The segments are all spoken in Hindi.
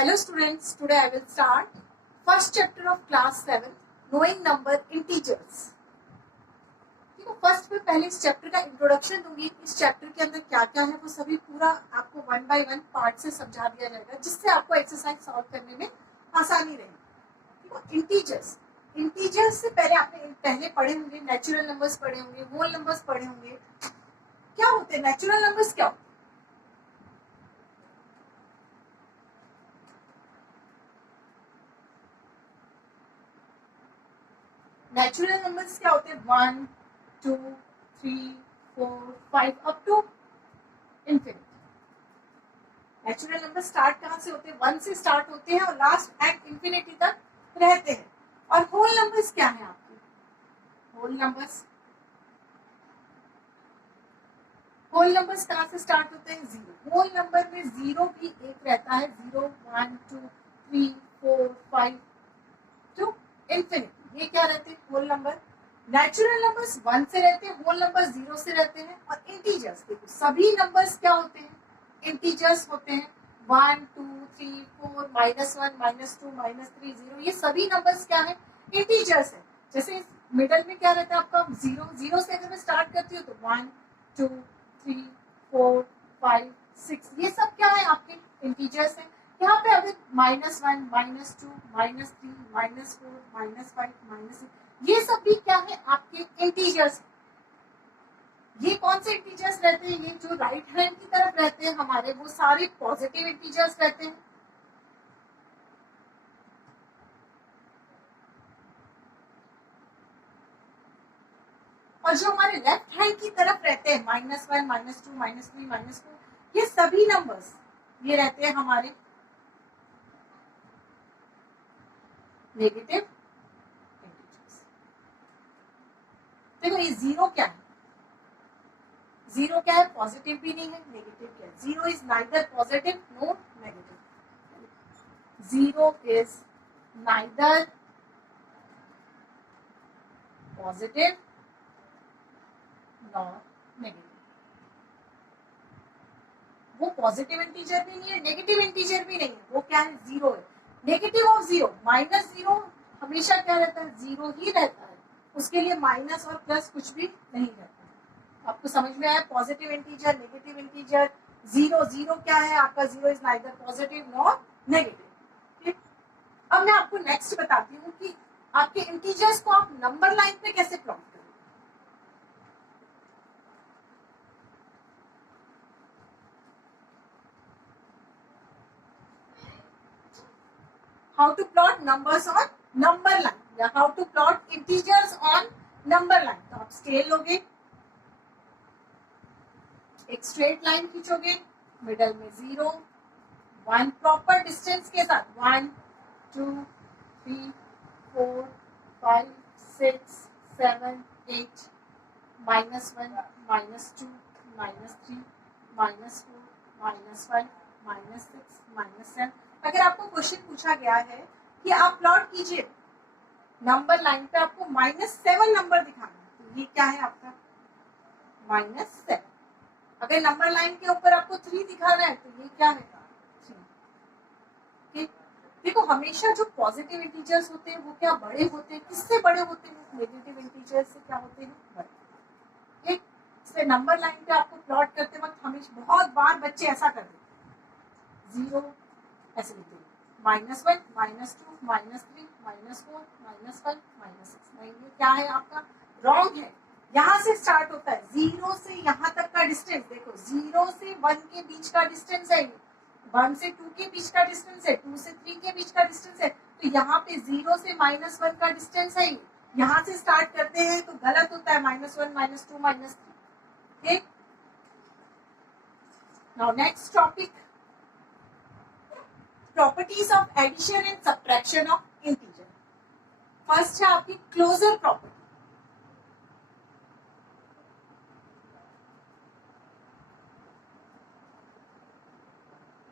Hello students, today I will start first chapter of class 7, knowing number integers. ठीक है, फर्स्ट में पहले इस चैप्टर का इंट्रोडक्शन दूंगी। इस चैप्टर के अंदर क्या क्या है वो सभी पूरा आपको वन बाय वन पार्ट से समझा दिया जाएगा, जिससे आपको एक्सरसाइज सॉल्व करने में आसानी रहेगी। ठीक है, इंटीजर्स से पहले आपने पहले पढ़े होंगे, नेचुरल नंबर्स पढ़े होंगे, होल नंबर्स पढ़े होंगे। क्या होते हैं नेचुरल नंबर्स? क्या होते हैं? नेचुरल नंबर्स क्या होते हैं? 1, 2, 3, 4, 5 up to infinity. Natural number start कहाँ से होते हैं? 1 से स्टार्ट होते हैं और लास्ट एट इंफिनिटी तक रहते हैं। और होल नंबर्स क्या है आपके? होल नंबर्स कहाँ से स्टार्ट होते हैं? 0। होल नंबर में 0 भी एक रहता है। 0, 1, 2, 3, 4, 5 टू इंफिनिटी। ये क्या रहते हैं? Whole number. नेचुरल नंबर्स 1 से रहते हैं, होल नंबर 0 से रहते हैं। और इंटीजर्स देखो, सभी नंबर्स क्या होते हैं? इंटीजर्स होते हैं। 1, 2, 3, 4, -1, -2, -3, 0, ये सभी नंबर्स क्या है? इंटीजर्स है। जैसे मिडल में क्या रहता है आपका? 0 से अगर मैं स्टार्ट करती हूँ तो 1, 2, 3, 4, 5, 6, ये सब क्या है? आपके इंटीजर्स है। यहाँ पे अगर -1, -2, -3, -4, -5, -6, ये सब भी क्या है? आपके इंटीजर्स। ये कौन से इंटीजर्स रहते हैं? ये जो राइट हैंड की तरफ रहते हैं हमारे, वो सारे पॉजिटिव इंटीजर्स रहते हैं। और जो हमारे लेफ्ट हैंड की तरफ रहते हैं, -1, -2, -3, -4, ये सभी नंबर्स ये रहते हैं हमारे नेगेटिव इंटीजर्स। देखो ये 0 क्या है? 0 क्या है? पॉजिटिव भी नहीं है, नेगेटिव क्या है? 0 is neither positive nor negative. 0 is neither positive nor negative. वो पॉजिटिव इंटीजर भी नहीं है, नेगेटिव इंटीजर भी नहीं है। वो क्या है? 0 है। नेगेटिव ऑफ 0, -0 हमेशा क्या रहता है? 0 ही रहता है। उसके लिए माइनस और प्लस कुछ भी नहीं रहता है। आपको समझ में आया? Positive integer, negative integer. 0 क्या है आपका? 0 is neither positive nor negative. अब मैं आपको नेक्स्ट बताती हूँ कि आपके इंटीजर्स को आप नंबर लाइन पे कैसे प्लॉट करें। How to plot numbers on number line या how to plot integers on number line। तो आप स्केल लोगे, एक स्ट्रेट लाइन खींचोगे, मिडल में 0, 1 प्रॉपर डिस्टेंस के साथ 1, 2, 3, 4, 5, 6, 7, 8, -1, -2, -3, -4, -5, -6, -7। अगर आपको क्वेश्चन पूछा गया है कि आप प्लॉट कीजिए नंबर लाइन पे, आपको -7 नंबर दिखाना है, तो ये क्या है आपका? -7। अगर नंबर लाइन के ऊपर आपको 3 दिखाना है तो ये क्या है? 3। देखो हमेशा जो पॉजिटिव इंटीजर्स होते हैं वो क्या बड़े होते हैं? किससे बड़े होते हैं? नेगेटिव इंटीजर्स से क्या होते हैं? बड़े। इसलिए नंबर लाइन पे आपको प्लॉट करते वक्त हमेशा बहुत बार बच्चे ऐसा कर देते हैं, 0 ऐसे लिखते हैं, -1, -2, -3, -4, -5, -6। नहीं, ये क्या है आपका? रॉन्ग है। यहाँ से स्टार्ट होता है, 0 से यहाँ तक का डिस्टेंस। देखो 0 से 1 के बीच का डिस्टेंस है, 1 से 2 के बीच का डिस्टेंस है, 2 से 3 के बीच का डिस्टेंस है। तो यहाँ पे 0 से -1 का डिस्टेंस है। यहाँ से स्टार्ट करते हैं तो गलत होता है, -1, -2, -3। ठीक। Now next topic, properties of addition and subtraction of integer. First है आपकी क्लोजर प्रॉपर्टी।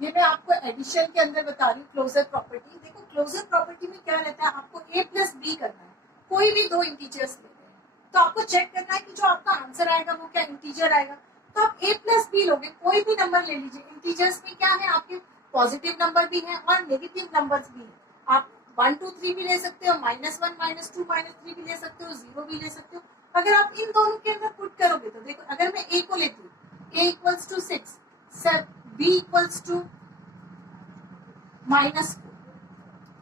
ये मैं आपको एडिशन के अंदर बता रही हूँ क्लोजर प्रॉपर्टी। देखो क्लोजर प्रॉपर्टी में क्या रहता है? आपको a + b करना है, कोई भी 2 इंटीजर्स ले रहे हैं तो आपको चेक करना है कि जो आपका आंसर आएगा वो क्या इंटीजर आएगा। तो आप a + b लोगे, कोई भी नंबर ले लीजिए। इंटीजर्स में क्या है? आपके पॉजिटिव नंबर भी है और नेगेटिव नंबर्स भी है। आप 1 2 3 भी ले सकते हो, -1 -2 -3 भी ले सकते हो, 0 भी ले सकते हो। अगर आप इन दोनों के अंदर पुट करोगे तो देखो, अगर मैं a को लेती हूँ, a equals to 6, b equals to -4,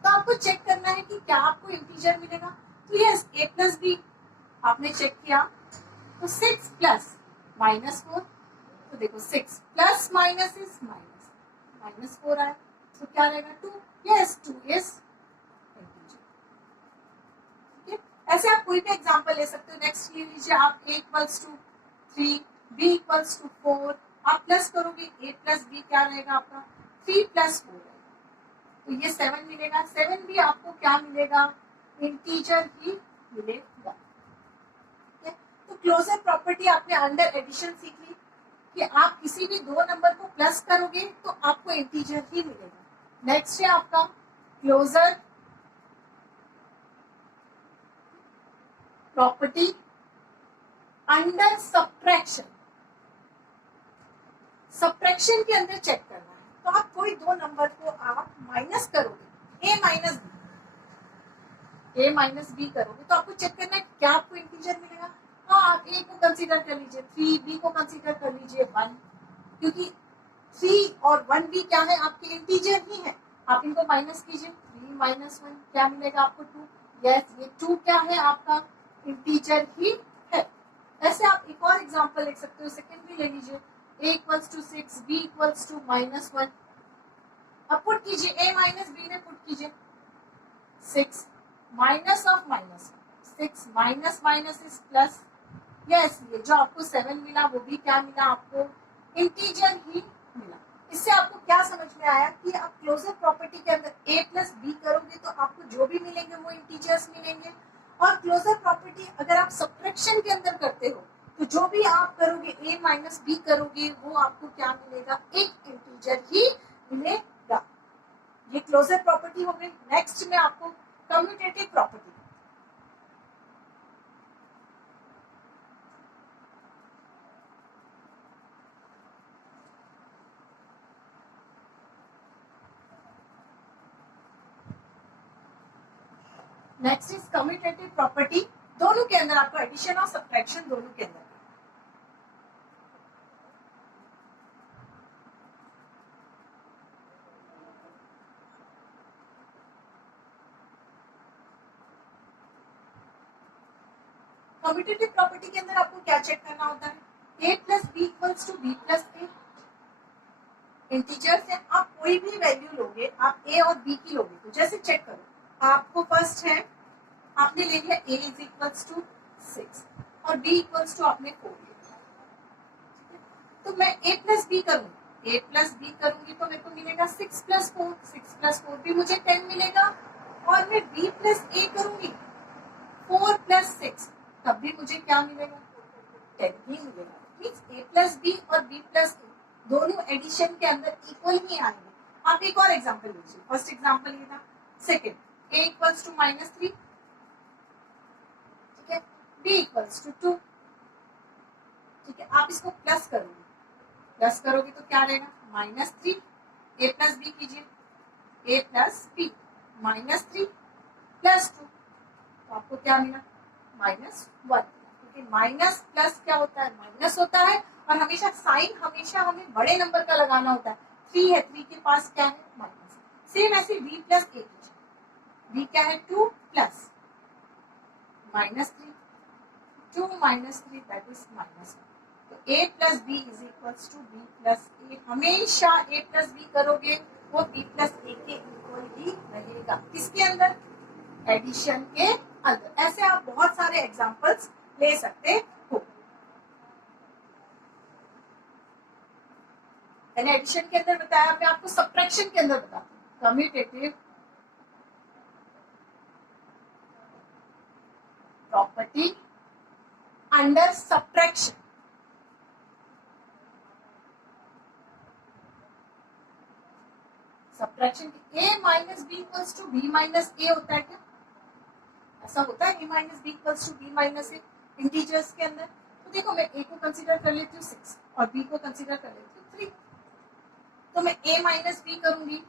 तो आपको चेक करना है कि क्या आपको इंटीजर मिलेगा। तो यस, a प्लस बी आपने चेक किया तो 6 प्लस -4, तो देखो 6 प्लस माइनस इज माइनस -4 आया, तो क्या रहेगा 2। Yes, 2 is integer. ठीक है, ऐसे आप कोई भी एग्जांपल ले सकते हो। नेक्स्ट ले लीजिए आप, a equals to 3, b equals to 4, आप प्लस करोगे a प्लस बी क्या रहेगा आपका 3 प्लस 4 रहेगा, तो ये 7 मिलेगा। 7 भी आपको क्या मिलेगा, इंटीजर ही मिलेगा। तो क्लोजर प्रॉपर्टी आपने अंडर एडिशन सीख ली कि आप किसी भी दो नंबर को प्लस करोगे तो आपको इंटीजर ही मिलेगा। नेक्स्ट है आपका closure property under subtraction. Subtraction के अंदर चेक करना है, तो आप कोई दो नंबर को आप माइनस करोगे, a माइनस बी करोगे, तो आपको चेक करना है क्या आपको इंटीजर मिलेगा। हाँ, आप a को कंसीडर कर लीजिए 3, b को कंसीडर कर लीजिए 1, क्योंकि 3 और 1 भी क्या है, आपके इंटीजर ही है। आप इनको माइनस कीजिए, 3 माइनस 1 क्या मिलेगा आपको 2। यस, ये 2 क्या है आपका इंटीजर ही है। ऐसे आप एक और एग्जांपल लिख सकते हो, सेकंड भी ले लीजिए, a equals to 6, b equals to -1। अब पुट कीजिए, a माइनस बी में पुट कीजिए 6 minus of -6 minus minus is plus. Yes, ये जो आपको 7 मिला वो भी क्या मिला आपको, इंटीजर ही मिला। इससे आपको क्या समझ में आया कि आप क्लोजर प्रॉपर्टी के अंदर a प्लस बी करोगे तो आपको जो भी मिलेंगे वो इंटीजर्स मिलेंगे, और क्लोजर प्रॉपर्टी अगर आप सब्ट्रैक्शन के अंदर करते हो तो जो भी आप करोगे a माइनस बी करोगे वो आपको क्या मिलेगा, एक इंटीजर ही मिलेगा। ये क्लोजर प्रॉपर्टी हो गई। नेक्स्ट में आपको commutative property, next is commutative property. दोनों के अंदर आपको एडिशन और सब्ट्रैक्शन दोनों के अंदर। कम्यूटेटिव प्रॉपर्टी के अंदर आपको क्या चेक करना होता है, a plus B equals to B plus A. Integer से आप कोई भी वैल्यू लोगे, आप a और b की लोगे, तो जैसे चेक करो, आपको फर्स्ट है आपने ले लिया a इज इक्वल्स टू 6 और b इक्वल्स टू आपने 4 लिया, तो मैं a प्लस बी करूंगी, a प्लस बी करूंगी तो मेरे को मिलेगा 6 प्लस 4, 6 प्लस 4 भी मुझे 10 मिलेगा, और मैं b प्लस a करूंगी 4 प्लस 6, तब भी मुझे क्या मिलेगा, 10 ही मिलेगा। मीन्स a प्लस बी और b प्लस ए दोनों एडिशन के अंदर इक्वल ही आएंगे। आप एक और एग्जांपल लीजिए, फर्स्ट एग्जांपल ये था, सेकंड a इक्वल्स टू -3, ठीक है, b इक्वल्स टू 2, ठीक है, आप इसको प्लस करोगे, प्लस करोगे तो क्या रहेगा -3, a प्लस बी कीजिए, a प्लस बी -3 प्लस 2, तो आपको क्या मिला -1, क्योंकि माइनस प्लस क्या होता है, माइनस होता है, और हमेशा साइन हमेशा हमें बड़े नंबर का लगाना होता है। 3 है, 3 के पास क्या है माइनस। सेम ऐसे b प्लस ए कीजिए, b क्या है 2 प्लस -3, 2 -3 दैट इज -1, तो a plus B is equals to b plus A. हमेशा a प्लस बी करोगे वो b प्लस ए के इक्वल ही रहेगा, किसके अंदर, एडिशन के अंदर। ऐसे आप बहुत सारे एग्जांपल्स ले सकते हो। मैंने एडिशन के अंदर बताया, मैं आपको सब्ट्रैक्शन के अंदर बताती हूँ, commutative property under subtraction. Subtraction a minus B equals to B minus A होता है क्या, ऐसा होता है a minus B equals to B minus A integers के अंदर। तो देखो, मैं a को कंसीडर कर लेती हूँ 6 और b को कंसीडर कर लेती हूँ 3, तो मैं a माइनस बी करूंगी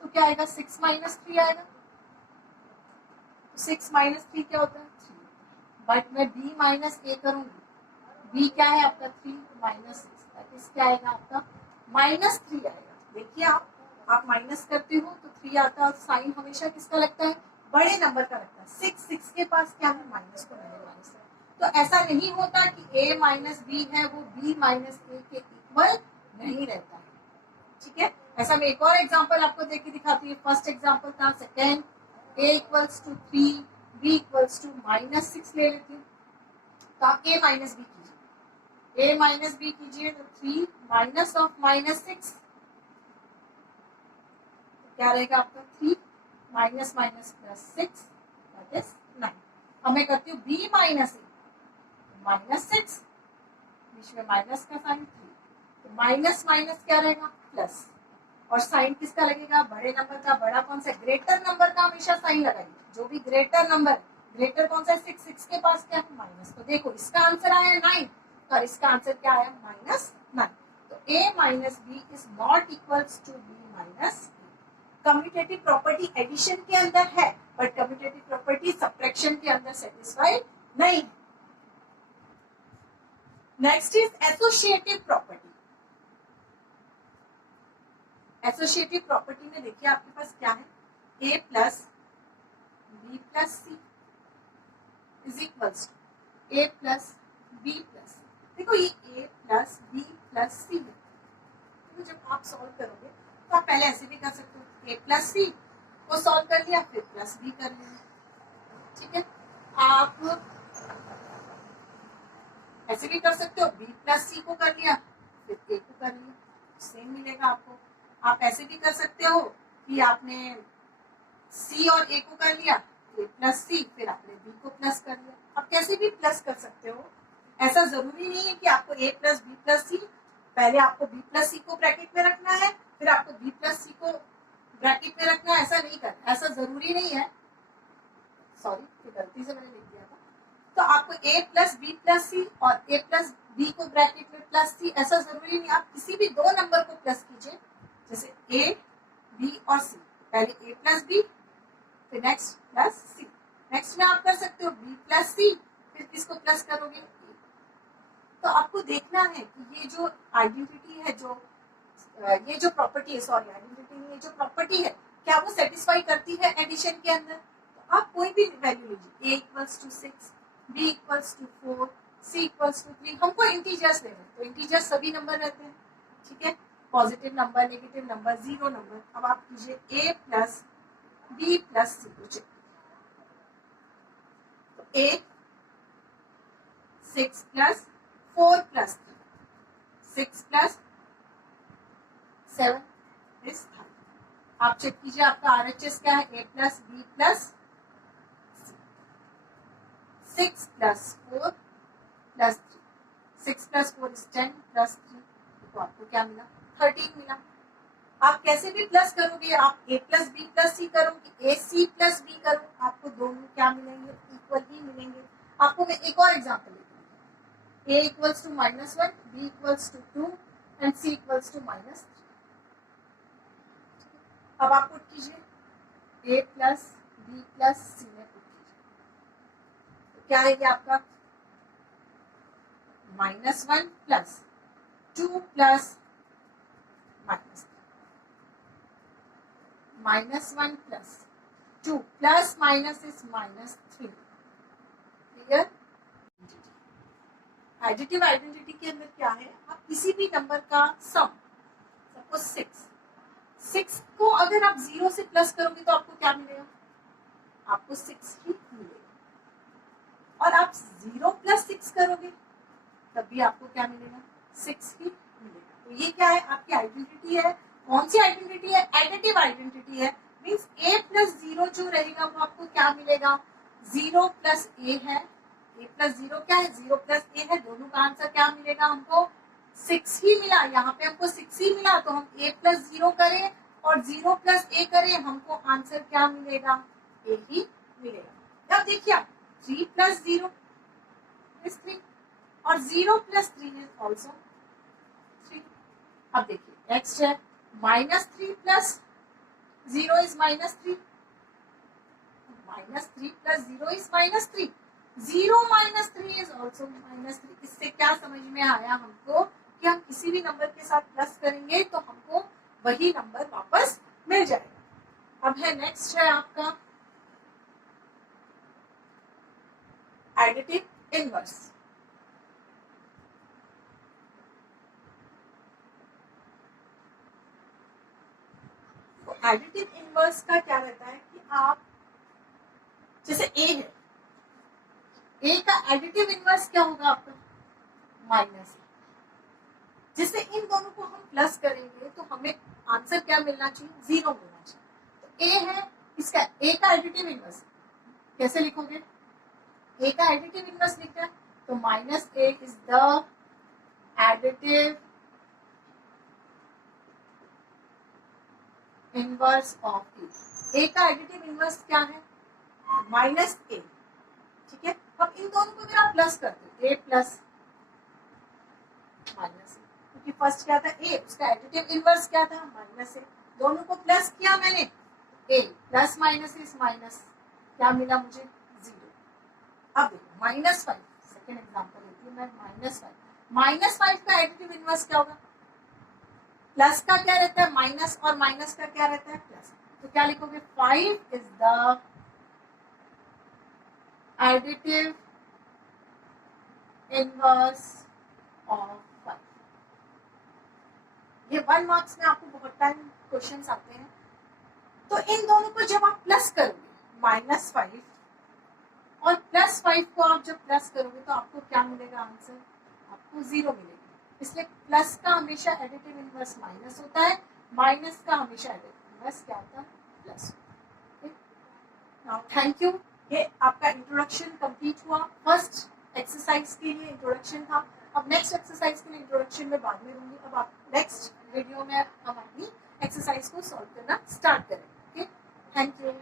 तो क्या आएगा 6 माइनस 3 आएगा। तो 6 माइनस 3 क्या होता है 3। बट मैं b माइनस a करूंगी, b क्या है आपका 3 माइनस 6, दैट इज क्या आएगा आपका माइनस 3 आएगा। देखिए आप माइनस करते हो तो 3 आता है और साइन हमेशा किसका लगता है बड़े नंबर का लगता है। 6 के पास क्या है माइनस को मैंने माइनस है। तो ऐसा नहीं होता कि a माइनस बी है वो b माइनस ए के इक्वल नहीं रहता है, ठीक है। ऐसा मैं एक और एग्जांपल आपको देके दिखाती हूँ। फर्स्ट एग्जांपल था second, a equals to 3 b equals to minus 6 ले लेती हूँ। तो आप a माइनस बी कीजिए, a माइनस बी कीजिए तो 3 माइनस ऑफ माइनस 6 क्या रहेगा आपका 3 minus minus plus 6 that is 9। अब मैं करती हूँ b माइनस a माइनस 6 बीच में माइनस का साइन 3, तो माइनस माइनस क्या रहेगा प्लस, और साइन किसका लगेगा बड़े नंबर का। बड़ा कौन सा ग्रेटर नंबर का हमेशा साइन लगाइए, जो भी ग्रेटर नंबर, ग्रेटर कौन सा है 6 के पास क्या है माइनस। तो देखो इसका आंसर आया 9 और इसका आंसर क्या आया माइनस 9। तो a minus B is not equals to b minus. Commutative property addition के अंदर है बट कम्यूटेटिव प्रॉपर्टी सब्ट्रैक्शन के अंदर सेटिस्फाई नहीं है। Next is associative property. Associative property में देखिए आपके पास क्या है a plus B plus C is equals to a plus B plus. देखो ये a plus B plus C है, तो जब आप सॉल्व करोगे तो आप पहले ऐसे भी कर सकते हो a प्लस सी को सॉल्व कर लिया फिर प्लस बी कर लिया, ठीक है। आप ऐसे भी कर सकते हो b प्लस सी को कर लिया फिर a को कर लिया, सेम मिलेगा आपको। आप ऐसे भी कर सकते हो कि आपने c और a को कर लिया a प्लस सी फिर आपने b को प्लस कर लिया। आप कैसे भी प्लस कर सकते हो, ऐसा जरूरी नहीं है कि आपको a प्लस बी प्लस सी, पहले आपको b प्लस सी को ब्रैकेट में रखना है फिर आपको b प्लस सी को ब्रैकेट में रखना है, ऐसा नहीं करना, ऐसा जरूरी नहीं है। सॉरी गलती से मैंने लिख दिया था। तो आपको a प्लस बी प्लस सी और a प्लस बी को ब्रैकेट में प्लस सी, ऐसा जरूरी नहीं। आप किसी भी दो नंबर को प्लस कीजिए, जैसे a b और c, पहले a प्लस बी फिर नेक्स्ट प्लस सी। नेक्स्ट में आप कर सकते हो b प्लस सी फिर किसको प्लस करोगे a। तो आपको देखना है कि ये जो आइडेंटिटी है, ये जो प्रॉपर्टी है, सॉरी आइडेंटिटी नहीं, ये जो प्रॉपर्टी है क्या वो सेटिस्फाई करती है एडिशन के अंदर। तो आप कोई भी वैल्यू लीजिए, a equals to 6 b equals to 4 c equals to 3, हमको इंटीजर्स लेना है तो इंटीजर्स सभी नंबर रहते हैं, ठीक है। Positive number, negative number, zero number. अब आप कीजिए a plus B plus C को चेक। तो a 6 plus 4 plus 3 6 plus 7 is 30। आप चेक कीजिए आपका आरएचएस क्या है a plus B plus 6 plus 4 plus 3, 6 plus 4 is 10 plus 3, तो आपको क्या मिला 13 मिला। आप कैसे भी प्लस करोगे, आप a प्लस बी प्लस सी करो कि a c प्लस बी करो, आपको दोनों क्या मिलेंगे इक्वल ही मिलेंगे। आपको मैं एक और एग्जांपल देती हूँ, a equals to -1 b equals to 2 and c equals to -3। अब आप पुट कीजिए a plus B plus C में पुट कीजिए, तो क्या है ये आपका -1 plus 2 plus -1 plus 2 plus minus is -3। Clear. Additive identity के अंदर क्या है, आप किसी भी नंबर का सम, सपोज 6 को अगर आप 0 से प्लस करोगे तो आपको क्या मिलेगा, आपको 6 ही मिलेगा। और आप 0 प्लस 6 करोगे तब भी आपको क्या मिलेगा 6 ही मिलेगा। तो ये क्या है आपकी आइडेंटिटी है। कौन सी आइडेंटिटी है, एडिटिव आइडेंटिटी है। मींस a प्लस 0 जो रहेगा वो आपको क्या मिलेगा 0 प्लस a है, a प्लस 0 क्या है 0 प्लस a है, दोनों का आंसर क्या मिलेगा हमको 6 ही मिला। यहाँ पे हमको 6 ही मिला तो हम a प्लस 0 करें और 0 प्लस a करें, हमको आंसर क्या मिलेगा a ही मिलेगा। अब देखिए 3 प्लस 0 इज 3 और 0 प्लस 3 इज ऑल्सो 3। अब देखिए नेक्स्ट है -3 plus 0 is -3, -3 plus 0 is -3, 0 -3 is also -3। इससे क्या समझ में आया हमको कि हम किसी भी नंबर के साथ प्लस करेंगे तो हमको वही नंबर वापस मिल जाएगा। अब है नेक्स्ट है आपका एडिटिव इनवर्स। तो एडिटिव इनवर्स का क्या रहता है कि आप जैसे ए है, ए का एडिटिव इनवर्स क्या होगा आपका -a। जिससे इन दोनों को हम प्लस करेंगे तो हमें आंसर क्या मिलना चाहिए, 0 मिलना चाहिए। तो ए है, इसका ए का एडिटिव इनवर्स कैसे लिखोगे, ए का एडिटिव इनवर्स लिखते हैं तो -a is the additive inverse of A. A का एडिटिव इनवर्स क्या है -a, ठीक है। अब इन दोनों को अगर आप प्लस करते हो a प्लस -a, क्योंकि फर्स्ट क्या था a, उसका एडिटिव इनवर्स क्या था -a, दोनों को प्लस किया मैंने, a plus minus is minus, क्या मिला मुझे 0। अब देखो -5, सेकेंड एग्जांपल लेती हूँ मैं, -5 का एडिटिव इनवर्स क्या होगा, प्लस का क्या रहता है माइनस और माइनस का क्या रहता है प्लस, तो क्या लिखोगे 5 is the additive inverse of 5। ये 1 मार्क्स में आपको बहुत टाइम क्वेश्चंस आते हैं। तो इन दोनों को जब आप प्लस करोगे -5 और +5 को आप जब प्लस करोगे तो आपको क्या मिलेगा आंसर, आपको 0 मिलेगा। इसलिए प्लस का हमेशा एडिटिव इनवर्स माइनस होता है, माइनस का हमेशा एडिटिव इनवर्स क्या होता है प्लस। नाउ थैंक यू, ये आपका इंट्रोडक्शन कंप्लीट हुआ। फर्स्ट एक्सरसाइज के लिए इंट्रोडक्शन था, अब नेक्स्ट एक्सरसाइज के लिए इंट्रोडक्शन में बाद में दूंगी। अब आप नेक्स्ट वीडियो में हम अपनी एक्सरसाइज को सॉल्व करना स्टार्ट करेंगे। Okay, thank you.